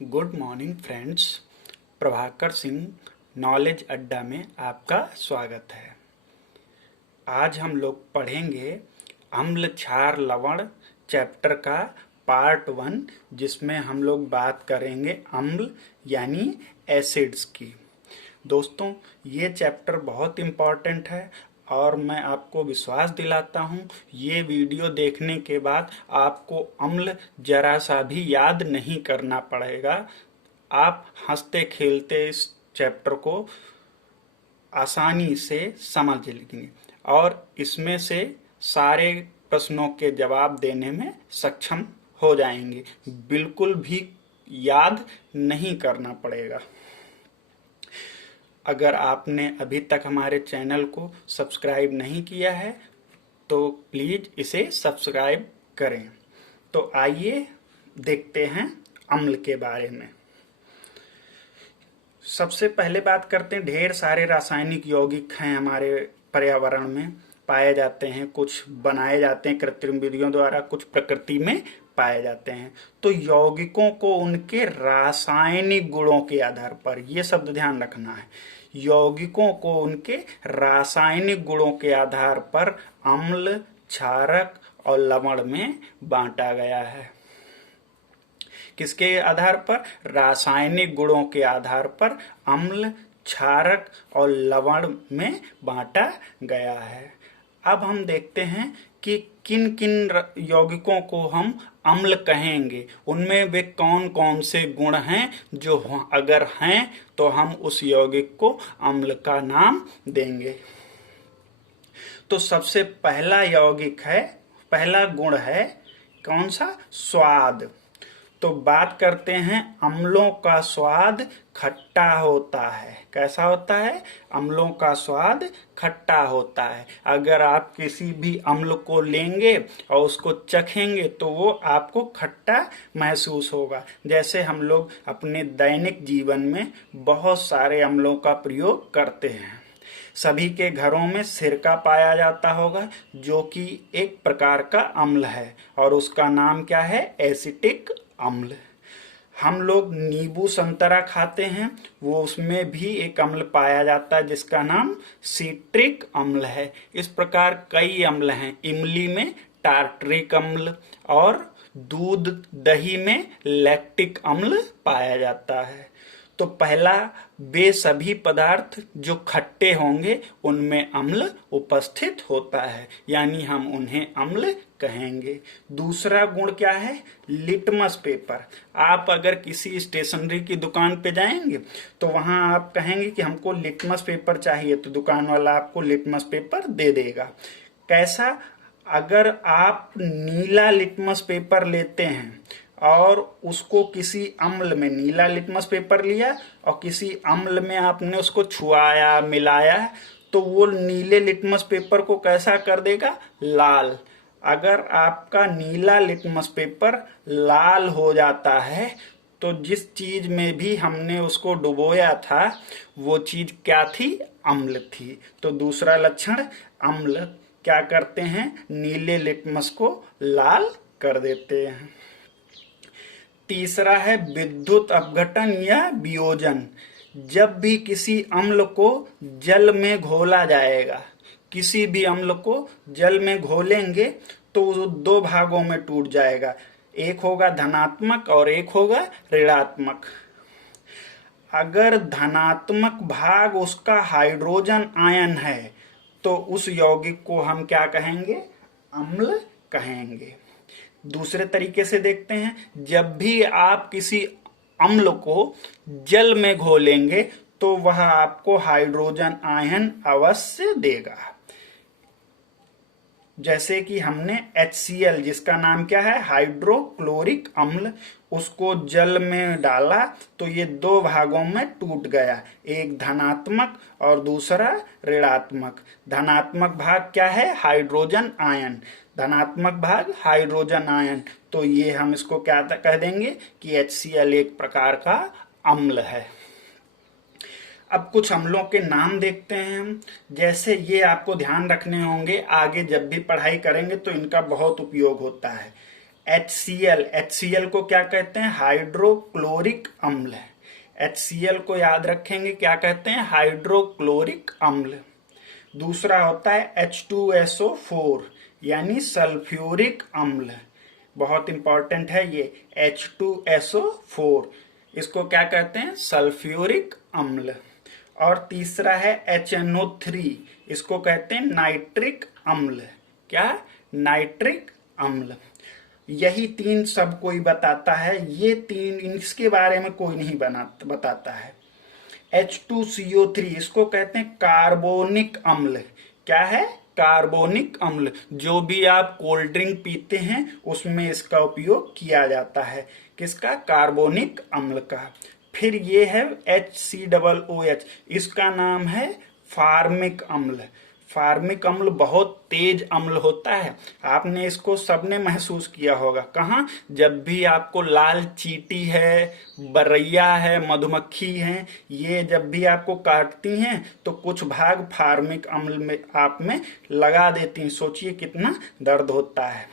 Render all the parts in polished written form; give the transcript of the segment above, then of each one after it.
Good morning friends. Prabhakar Singh knowledge अड्डा में आपका स्वागत है। आज हम लोग पढ़ेंगे अम्ल क्षार लवण चैप्टर का पार्ट 1, जिसमें हम लोग बात करेंगे अम्ल यानी एसिड्स की। दोस्तों, ये चैप्टर बहुत इम्पॉर्टेंट है और मैं आपको विश्वास दिलाता हूँ ये वीडियो देखने के बाद आपको अम्ल जरा सा भी याद नहीं करना पड़ेगा। आप हंसते खेलते इस चैप्टर को आसानी से समझ लेंगे और इसमें से सारे प्रश्नों के जवाब देने में सक्षम हो जाएंगे। बिल्कुल भी याद नहीं करना पड़ेगा। अगर आपने अभी तक हमारे चैनल को सब्सक्राइब नहीं किया है तो प्लीज इसे सब्सक्राइब करें। तो आइए देखते हैं अम्ल के बारे में। सबसे पहले बात करते हैं, ढेर सारे रासायनिक यौगिक हैं हमारे पर्यावरण में पाए जाते हैं। कुछ बनाए जाते हैं कृत्रिम विधियों द्वारा, कुछ प्रकृति में पाए जाते हैं। तो यौगिकों को उनके रासायनिक गुणों के आधार पर, यह शब्द ध्यान रखना है, यौगिकों को उनके रासायनिक गुणों के आधार पर अम्ल, क्षारक और लवण में बांटा गया है। किसके आधार पर? रासायनिक गुणों के आधार पर अम्ल, क्षारक और लवण में बांटा गया है। अब हम देखते हैं कि किन किन यौगिकों को हम अम्ल कहेंगे, उनमें वे कौन कौन से गुण हैं जो अगर हैं तो हम उस यौगिक को अम्ल का नाम देंगे। तो सबसे पहला यौगिक है, पहला गुण है कौन सा? स्वाद। तो बात करते हैं, अम्लों का स्वाद खट्टा होता है। कैसा होता है? अम्लों का स्वाद खट्टा होता है। अगर आप किसी भी अम्ल को लेंगे और उसको चखेंगे तो वो आपको खट्टा महसूस होगा। जैसे हम लोग अपने दैनिक जीवन में बहुत सारे अम्लों का प्रयोग करते हैं। सभी के घरों में सिरका पाया जाता होगा, जो कि एक प्रकार का अम्ल है और उसका नाम क्या है? एसिटिक अम्ल। हम लोग नींबू संतरा खाते हैं, वो उसमें भी एक अम्ल पाया जाता है जिसका नाम सिट्रिक अम्ल है। इस प्रकार कई अम्ल हैं। इमली में टार्टरिक अम्ल और दूध दही में लैक्टिक अम्ल पाया जाता है। तो पहला, वे सभी पदार्थ जो खट्टे होंगे उनमें अम्ल उपस्थित होता है, यानी हम उन्हें अम्ल कहेंगे। दूसरा गुण क्या है? Litmus paper. आप अगर किसी स्टेशनरी की दुकान पे जाएंगे तो वहां आप कहेंगे कि हमको लिटमस पेपर चाहिए, तो दुकान वाला आपको लिटमस पेपर दे देगा। कैसा? अगर आप नीला लिटमस पेपर लेते हैं और उसको किसी अम्ल में, नीला लिटमस पेपर लिया और किसी अम्ल में आपने उसको छुआया, मिलाया, तो वो नीले लिटमस पेपर को कैसा कर देगा? लाल। अगर आपका नीला लिटमस पेपर लाल हो जाता है तो जिस चीज में भी हमने उसको डुबोया था वो चीज क्या थी? अम्ल थी। तो दूसरा लक्षण, अम्ल क्या करते हैं? नीले लिटमस को लाल कर देते हैं। तीसरा है विद्युत अपघटन या वियोजन। जब भी किसी अम्ल को जल में घोला जाएगा, किसी भी अम्ल को जल में घोलेंगे तो वो दो भागों में टूट जाएगा। एक होगा धनात्मक और एक होगा ऋणात्मक। अगर धनात्मक भाग उसका हाइड्रोजन आयन है तो उस यौगिक को हम क्या कहेंगे? अम्ल कहेंगे। दूसरे तरीके से देखते हैं, जब भी आप किसी अम्ल को जल में घोलेंगे तो वह आपको हाइड्रोजन आयन अवश्य देगा। जैसे कि हमने HCl, जिसका नाम क्या है? हाइड्रोक्लोरिक अम्ल, उसको जल में डाला तो ये दो भागों में टूट गया, एक धनात्मक और दूसरा ऋणात्मक। धनात्मक भाग क्या है? Hydrogen ion. धनात्मक भाग हाइड्रोजन आयन। तो ये हम इसको क्या कह देंगे कि HCl एक प्रकार का अम्ल है। अब कुछ अम्लों के नाम देखते हैं हम। जैसे ये आपको ध्यान रखने होंगे, आगे जब भी पढ़ाई करेंगे तो इनका बहुत उपयोग होता है। HCl, HCl को क्या कहते हैं? हाइड्रोक्लोरिक अम्ल। HCl को याद रखेंगे, क्या कहते हैं? हाइड्रोक्लोरिक अम्ल। दूसरा होता है H2SO4 यानी सल्फ्यूरिक अम्ल। बहुत इंपॉर्टेंट है ये H2SO4, इसको क्या कहते हैं? सल्फ्यूरिक अम्ल। और तीसरा है HNO3, इसको कहते हैं नाइट्रिक अम्ल। क्या? नाइट्रिक अम्ल। यही तीन सब कोई बताता है, ये तीन, इसके बारे में कोई नहीं बताता है। H2CO3 इसको कहते हैं कार्बोनिक अम्ल। क्या है? कार्बोनिक अम्ल। जो भी आप कोल्ड ड्रिंक पीते हैं उसमें इसका उपयोग किया जाता है। किसका? कार्बोनिक अम्ल का। फिर ये है HCOOH, इसका नाम है फार्मिक अम्ल। फार्मिक अम्ल बहुत तेज अम्ल होता है। आपने इसको सबने महसूस किया होगा। कहाँ? जब भी आपको लाल चींटी है, बरैया है, मधुमक्खी है, ये जब भी आपको काटती हैं तो कुछ भाग फार्मिक अम्ल में आप में लगा देती हैं। सोचिए कितना दर्द होता है।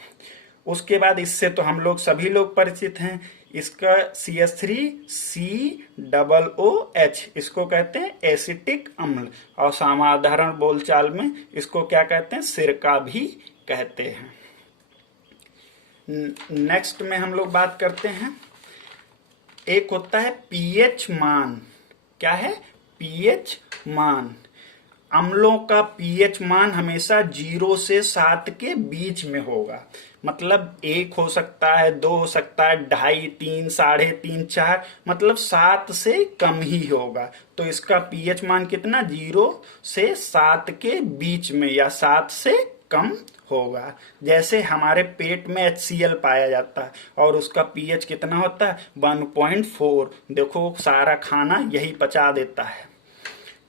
उसके बाद इससे तो हम लोग सभी लोग परिचित हैं, इसका CH3COOH, इसको कहते हैं एसिटिक अम्ल। और साधारण बोलचाल में इसको क्या कहते हैं? सिरका भी कहते हैं। नेक्स्ट में हम लोग बात करते हैं, एक होता है पीएच मान। क्या है? पीएच मान। अम्लों का पीएच मान हमेशा 0 से 7 के बीच में होगा। मतलब 1 हो सकता है, 2 हो सकता है, 2.5, 3, 3.5, 4, मतलब 7 से कम ही होगा। तो इसका पीएच मान कितना? 0 से 7 के बीच में या 7 से कम होगा। जैसे हमारे पेट में HCl पाया जाता है और उसका पीएच कितना होता है? 1.4। देखो सारा खाना यही पचा देता है।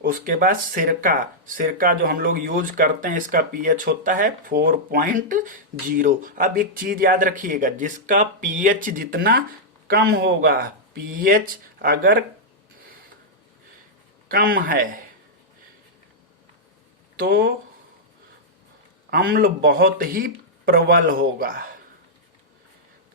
उसके बाद सिरका, सिरका जो हम लोग यूज करते हैं, इसका पीएच होता है 4.0। अब एक चीज याद रखिएगा, जिसका पीएच जितना कम होगा, पीएच अगर कम है तो अम्ल बहुत ही प्रबल होगा,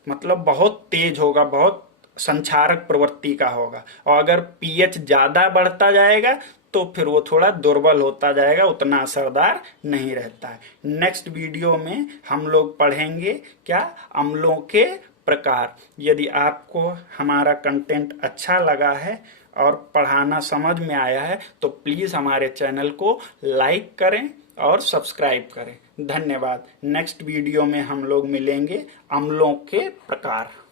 मतलब बहुत तेज होगा, बहुत संक्षारक प्रवृत्ति का होगा। और अगर पीएच ज्यादा बढ़ता जाएगा तो फिर वो थोड़ा दुर्बल होता जाएगा, उतना असरदार नहीं रहता है। नेक्स्ट वीडियो में हम लोग पढ़ेंगे क्या? अम्लों के प्रकार। यदि आपको हमारा कंटेंट अच्छा लगा है और पढ़ाना समझ में आया है तो प्लीज हमारे चैनल को लाइक करें और सब्सक्राइब करें। धन्यवाद। नेक्स्ट वीडियो में हम लोग मिलेंगे अम्लों के प्रकार।